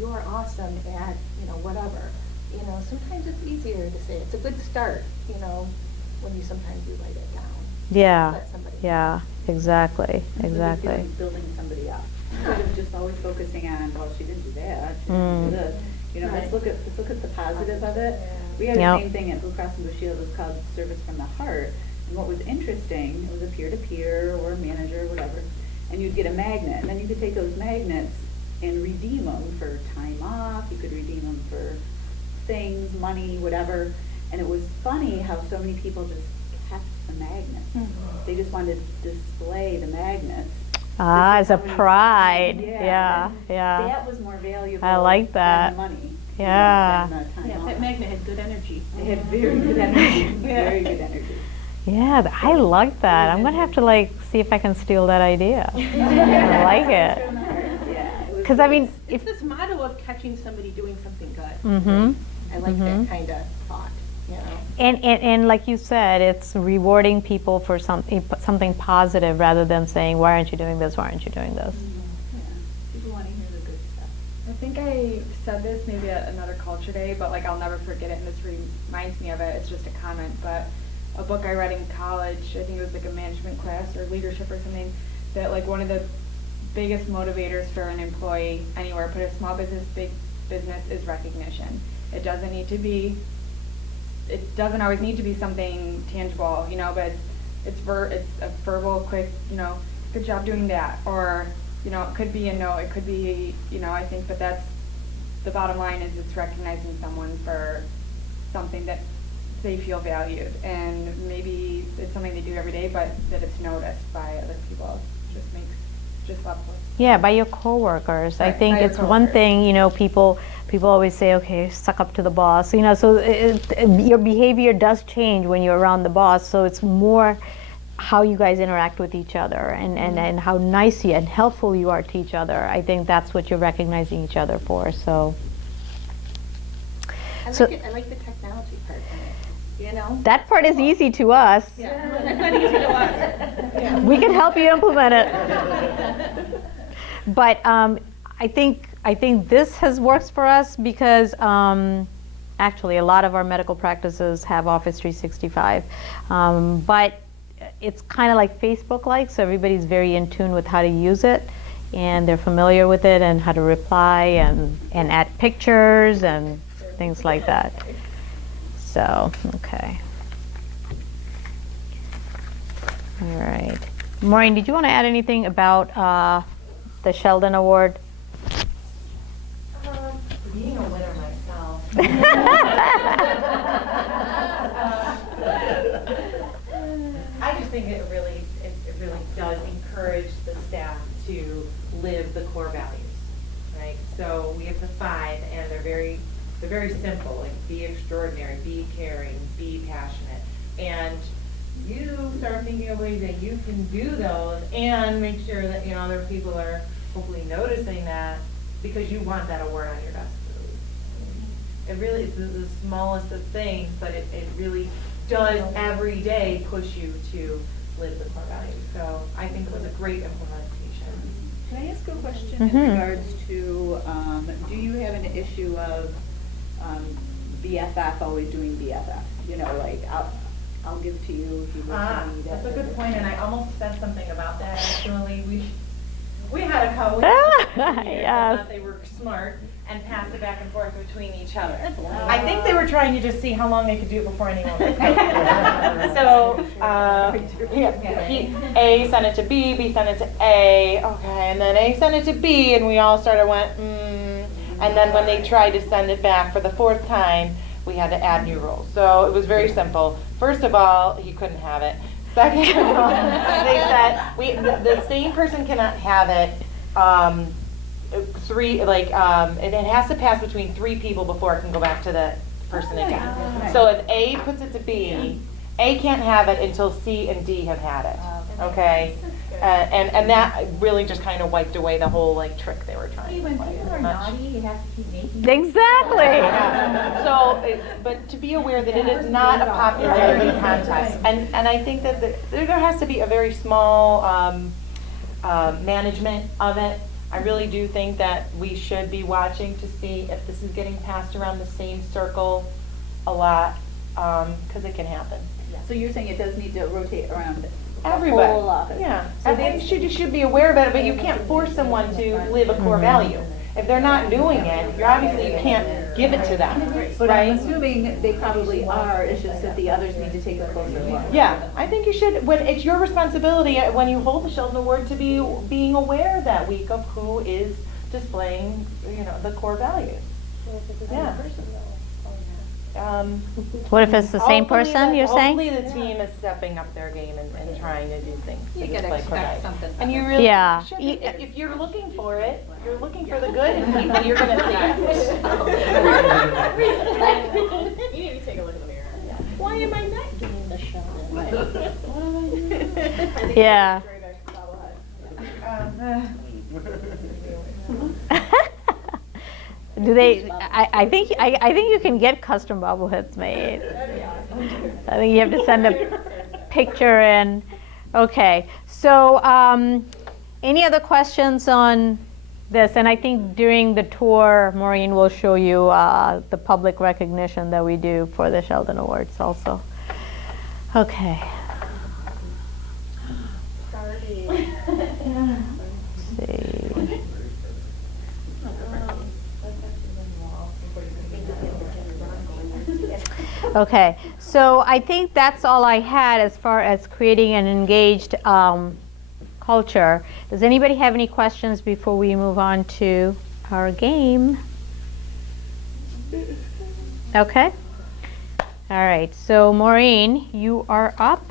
you are awesome at, whatever. Sometimes it's easier to say, it's a good start, when you sometimes you write it down. Yeah, Let somebody yeah, exactly, exactly. Building somebody up instead of just always focusing on, well, she didn't do that, she didn't do this. Let's look at the positive of it. We had the same thing at Blue Cross and Blue Shield. It was called Service from the Heart. And what was interesting, it was a peer-to-peer or a manager, whatever, and you'd get a magnet, and then you could take those magnets and redeem them for time off. You could redeem them for things, money, whatever. And it was funny how so many people just kept the magnets. They just wanted to display the magnets. Ah, as a pride. Yeah. That was more valuable. I like that. Than money. Yeah. Than the time off. That magnet had good energy. It had very good energy. Very good energy. Yeah, I like that. I'm gonna have to see if I can steal that idea. I like it. Because I mean, it's this motto of catching somebody doing something good. Mm-hmm. I like that kind of thought. And like you said, it's rewarding people for something positive rather than saying, why aren't you doing this? Why aren't you doing this? People want to hear the good stuff. I think I said this maybe at another culture day, but I'll never forget it, and this reminds me of it. It's just a comment, but a book I read in college, I think it was a management class or leadership or something, that one of the biggest motivators for an employee anywhere, put a small business, big business, is recognition. It doesn't always need to be something tangible, but it's a verbal, quick, good job doing that, or it could be a no, it could be, I think, but that's the bottom line, is it's recognizing someone for something that they feel valued, and maybe it's something they do every day, but that it's noticed by other people. Just lovely. Yeah, by your coworkers. Right, I think it's one thing, people always say, okay, suck up to the boss. So your behavior does change when you're around the boss. So it's more how you guys interact with each other and how nice and helpful you are to each other. I think that's what you're recognizing each other for. So I like the technology part of it. That part is easy to us. Yeah, that's not easy to us. We can help you implement it. But I think this has worked for us because actually a lot of our medical practices have Office 365. But it's kind of like Facebook-like, so everybody's very in tune with how to use it, and they're familiar with it and how to reply and add pictures and things like that. So, okay. All right. Maureen, did you want to add anything about the Sheldon Award? Being a winner myself. I just think it really does encourage the staff to live the core values, right? So we have the 5, and they're very simple. Like, be extraordinary, be caring, be passionate, and you start thinking of ways that you can do those and make sure that other people are hopefully noticing that, because you want that award on your desk. It really is the smallest of things, but it really does every day push you to live the core values. So I think it was a great implementation. Can I ask a question in regards to, do you have an issue of BFF always doing BFF? I'll give to you if you give to me. That's a good point, and I almost said something about that actually. We had a couple Yes. thought they were smart and passed it back and forth between each other. I think they were trying to just see how long they could do it before anyone would come. So A sent it to B, B sent it to A, okay, and then A sent it to B, and we all went, and then when they tried to send it back for the 4th time, we had to add new rules. So it was very simple. First of all, he couldn't have it. Second of all, they said the same person cannot have it. It has to pass between 3 people before it can go back to the person again. So if A puts it to B, A can't have it until C and D have had it. Okay, and that really just kind of wiped away the whole trick they were trying to play. When people are naughty, you have to keep making Exactly. So, but to be aware that it is not a popularity contest, and I think that there has to be a very small management of it. I really do think that we should be watching to see if this is getting passed around the same circle a lot, because it can happen. So you're saying it does need to rotate around the Everybody. whole office? Yeah. So And they you should be aware of it, but you can't force someone to live a core value. If they're not doing it, you're obviously, you can't give it to them, But I'm right? assuming they probably are, it's just that the others need to take a closer look. Yeah, I think you should, when, it's your responsibility when you hold the Sheldon Award to be being aware that week of who is displaying, the core values. Yeah. What if it's the same person, you're saying? Hopefully the team is stepping up their game and trying to do things to You gotta display core expect values. something And you better. really Yeah. should, if you're looking for it, you're looking for the good in people, you're gonna see it. You need to take a look in the mirror. Why am I not getting the Sheldon? Yeah. Do they? I think you can get custom bobbleheads made. I think you have to send a picture in. Okay. So, any other questions on this? And I think during the tour, Maureen will show you the public recognition that we do for the Sheldon Awards also. Okay. Let's see. Okay, so I think that's all I had as far as creating an engaged culture. Does anybody have any questions before we move on to our game? Okay. All right, so Maureen, you are up.